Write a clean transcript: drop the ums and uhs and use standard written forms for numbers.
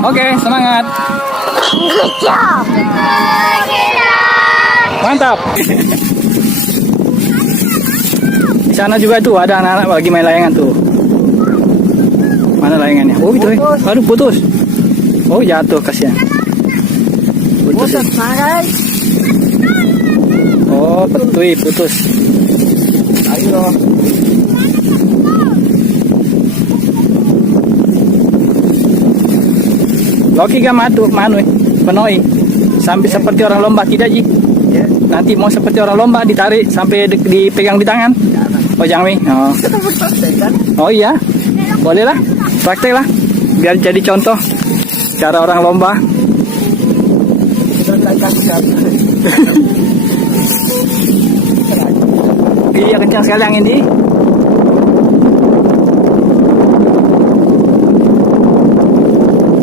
Oke, semangat. Mantap. Di sana juga tuh ada anak-anak lagi main layangan tuh. Mana layangannya? Oh itu, aduh putus. Oh jatuh, kasihan. Putus. Oh petui putus. Ayo. Loki gak manu penoi sampai seperti orang lomba tidak Ji? Nanti mau seperti orang lomba ditarik sampai dipegang di tangan. Oh jangan oh. Oh iya, boleh lah, praktek lah, biar jadi contoh cara orang lomba. Iya kencang sekali angin Ji.